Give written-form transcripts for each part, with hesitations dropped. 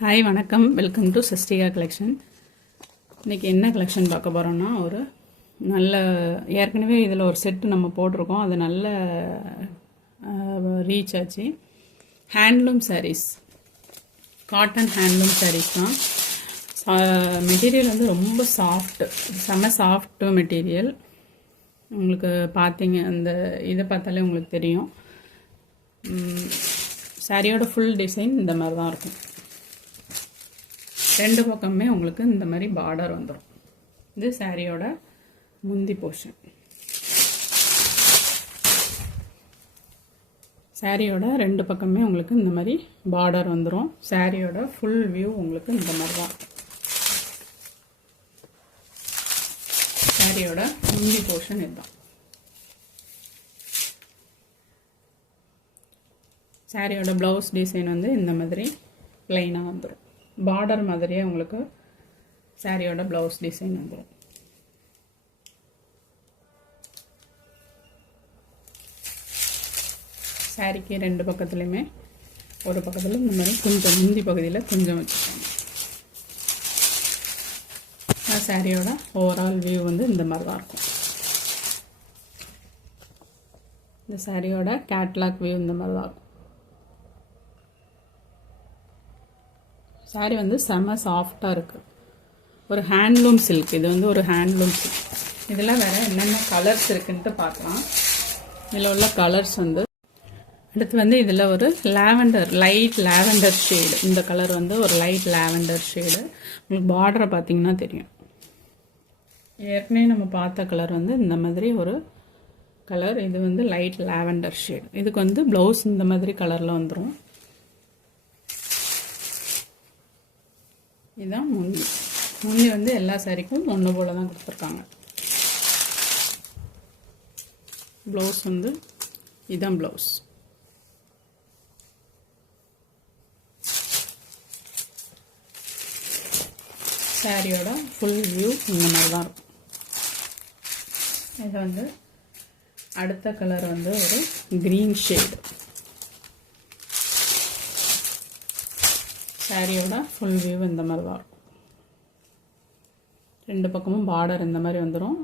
Hi வணக்கம், welcome to Sastika collection. இன்றைக்கி என்ன கலெக்ஷன் பார்க்க போகிறோன்னா, ஒரு நல்ல ஏற்கனவே இதில் ஒரு செட்டு நம்ம போட்டிருக்கோம். அது நல்ல ரீச் ஆச்சு. Handloom saris, cotton handloom saris தான். மெட்டீரியல் வந்து ரொம்ப சாஃப்ட்டு, செம்ம சாஃப்ட்டு மெட்டீரியல். உங்களுக்கு பார்த்தீங்க, அந்த இதை பார்த்தாலே உங்களுக்கு தெரியும். சாரியோட ஃபுல் டிசைன் இந்த மாதிரி தான் இருக்கும். ரெண்டு பக்கமே உங்களுக்கு இந்த மாதிரி பார்டர் வந்துடும். இது சாரியோட முந்தி போர்ஷன். சாரியோட ரெண்டு பக்கமே உங்களுக்கு இந்த மாதிரி பார்டர் வந்துடும். சாரியோட ஃபுல் வியூ உங்களுக்கு இந்த மாதிரி தான். சாரியோட முந்தி போர்ஷன் இதுதான். சாரியோட ப்ளவுஸ் டிசைன் வந்து இந்த மாதிரி ப்ளைனாக வந்துடும். பார்டர் மாதிரியே உங்களுக்கு சாரியோட ப்ளவுஸ் டிசைன் வந்துடும். சாரிக்கு ரெண்டு பக்கத்துலையுமே ஒரு பக்கத்தில் இந்த மாதிரி கொஞ்சம் முந்தி பகுதியில் கொஞ்சம் வச்சுக்கோங்க. சாரியோட ஓவரால் வியூ வந்து இந்த மாதிரி தான் இருக்கும். இந்த சாரியோட கேட்லாக் வியூ இந்த மாதிரி தான் இருக்கும். சாரி வந்து செம்ம சாஃப்டாக இருக்குது. ஒரு ஹேண்ட்லூம் சில்க். இது வந்து ஒரு ஹேண்ட்லூம் சில்க். இதில் வேறு என்னென்ன கலர்ஸ் இருக்குன்ட்டு பார்க்கலாம். இதில் உள்ள கலர்ஸ் வந்து அடுத்து வந்து இதில் ஒரு லாவெண்டர், லைட் லாவெண்டர் ஷேடு. இந்த கலர் வந்து ஒரு லைட் லாவெண்டர் ஷேடு. உங்களுக்கு பார்டரை பார்த்தீங்கன்னா தெரியும். ஏற்கனவே நம்ம பார்த்த கலர் வந்து இந்த மாதிரி ஒரு கலர். இது வந்து லைட் லாவெண்டர் ஷேடு. இதுக்கு வந்து ப்ளவுஸ் இந்த மாதிரி கலரில் வந்துடும். இதுதான் முந்தி. முந்தி வந்து எல்லா சாரிக்கும் ஒன்று போல தான் கொடுத்துருக்காங்க. ப்ளவுஸ் வந்து இதுதான் ப்ளவுஸ். சாரியோட ஃபுல் வியூ இந்த மாதிரி தான் இருக்கும். இது வந்து அடுத்த கலர் வந்து ஒரு க்ரீன் ஷேடு. சாரியோட ஃபுல் வியூ இந்த மாதிரி தான் இருக்கும். ரெண்டு பக்கமும் பார்டர் இந்த மாதிரி வந்துடும்.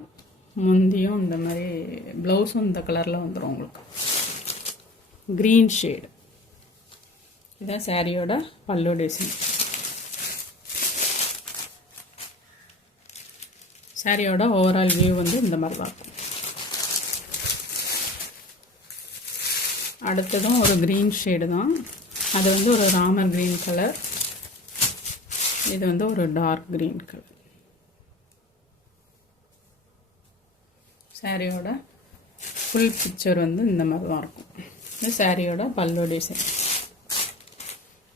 முந்தியும் இந்த மாதிரி, ப்ளவுஸும் இந்த கலரில் வந்துடும் உங்களுக்கு. Green shade. இதுதான் சாரியோட பல்லு டிசைன். சாரியோட ஓவரால் வியூ வந்து இந்த மாதிரி தான் இருக்கும். அடுத்ததும் ஒரு க்ரீன் ஷேடு தான். அது வந்து ஒரு ராமர் க்ரீன் கலர். இது வந்து ஒரு டார்க் க்ரீன் கலர். சாரியோட ஃபுல் பிக்சர் வந்து இந்த மாதிரி தான் இருக்கும். இது சாரியோட பல்லு டிசைன்.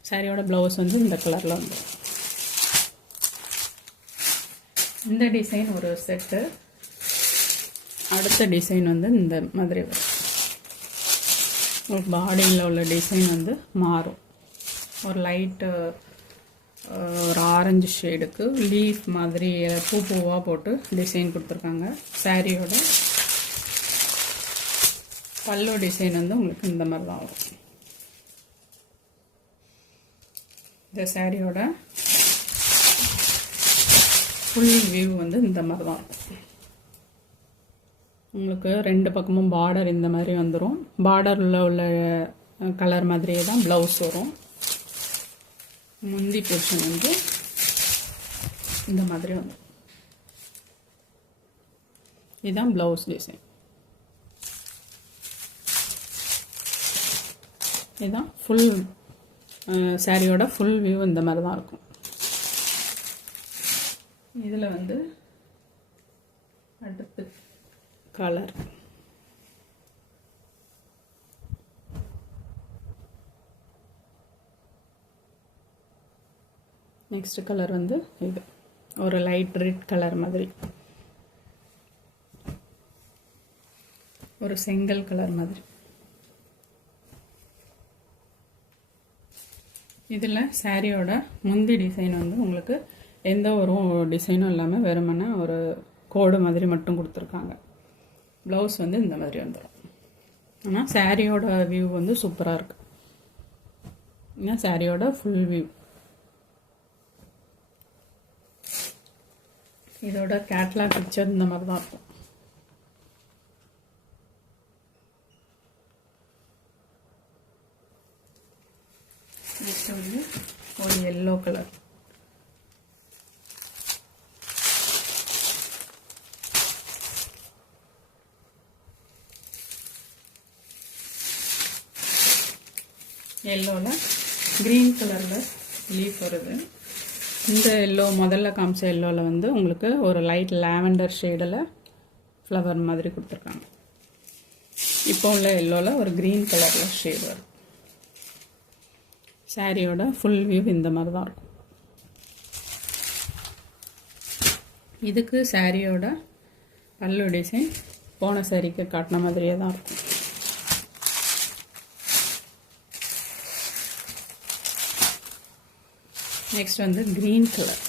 சாரியோட ப்ளவுஸ் வந்து இந்த கலரில் வந்து. இந்த டிசைன் ஒரு செட்டு. அடுத்த டிசைன் வந்து இந்த மாதிரி வரும். ஒரு பாடியில் உள்ள டிசைன் வந்து மாறும். ஒரு லைட்டு ஒரு ஆரஞ்சு ஷேடுக்கு லீஃப் மாதிரி பூவாக போட்டு டிசைன் கொடுத்துருக்காங்க. சாரியோட பல்லு டிசைன் வந்து உங்களுக்கு இந்த மாதிரி தான் வரும். இந்த சாரியோட ஃபுல் வியூ வந்து இந்த மாதிரி தான் இருக்கும். உங்களுக்கு ரெண்டு பக்கமும் பார்டர் இந்த மாதிரி வந்துடும். பார்டரில் உள்ள கலர் மாதிரியே தான் ப்ளவுஸ் வரும். முந்தி போர்ஷன் வந்து இந்த மாதிரி வந்துடும். இதுதான் ப்ளவுஸ் டிசைன். இதுதான் ஃபுல் சாரியோட ஃபுல் வியூ இந்த மாதிரி தான் இருக்கும். இதில் வந்து அடுத்து கலர். நெக்ஸ்ட் கலர் வந்து இது ஒரு லைட் ரெட் கலர் மாதிரி, ஒரு செங்கல் கலர் மாதிரி. இதில் சாரியோட முந்தி டிசைன் வந்து உங்களுக்கு எந்த ஒரு டிசைனும் இல்லாமல் வெறுமனே ஒரு கோடு மாதிரி மட்டும் கொடுத்துருக்காங்க. ப்ளவுஸ் வந்து இந்த மாதிரி வந்துடும். ஆனால் சாரியோட வியூ வந்து சூப்பராக இருக்குது. இதுதான் சாரியோட ஃபுல் வியூ. இதோட கேட்லாக் பிக்சர் இந்த மாதிரி தான் இருக்கும். நெக்ஸ்ட் வந்து ஒரு எல்லோ கலர். எல்லோவில் க்ரீன் கலரில் லீஃப் வருது. இந்த எல்லோ முதல்ல காமிச்ச எல்லோவில் வந்து உங்களுக்கு ஒரு லைட் லாவெண்டர் ஷேடில் ஃப்ளவர் மாதிரி கொடுத்துருக்காங்க. இப்போ உள்ள எல்லோவில் ஒரு க்ரீன் கலரில் ஷேட் வரும். சாரியோட ஃபுல் வியூ இந்த மாதிரி தான் இருக்கும். இதுக்கு சாரியோட பல்லு டிசைன் போன சாரிக்கு காட்டின மாதிரியே தான் இருக்கும். நெக்ஸ்ட் வந்து க்ரீன் கலர்.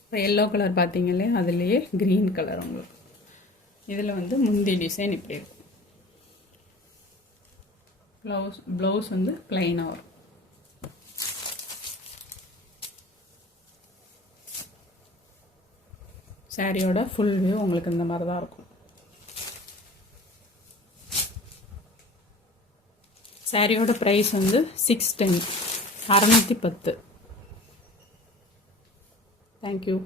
இப்போ எல்லோ கலர் பார்த்தீங்க இல்லையா, அதுலேயே க்ரீன் கலர் உங்களுக்கு. இதில் வந்து முந்தி டிசைன் இப்படி இருக்கும். ப்ளவுஸ் வந்து ப்ளைனாக வரும். சாரியோட ஃபுல் வியூ உங்களுக்கு இந்த மாதிரி தான் இருக்கும். சாரியோட ப்ரைஸ் வந்து 610, 610. தேங்க்யூ.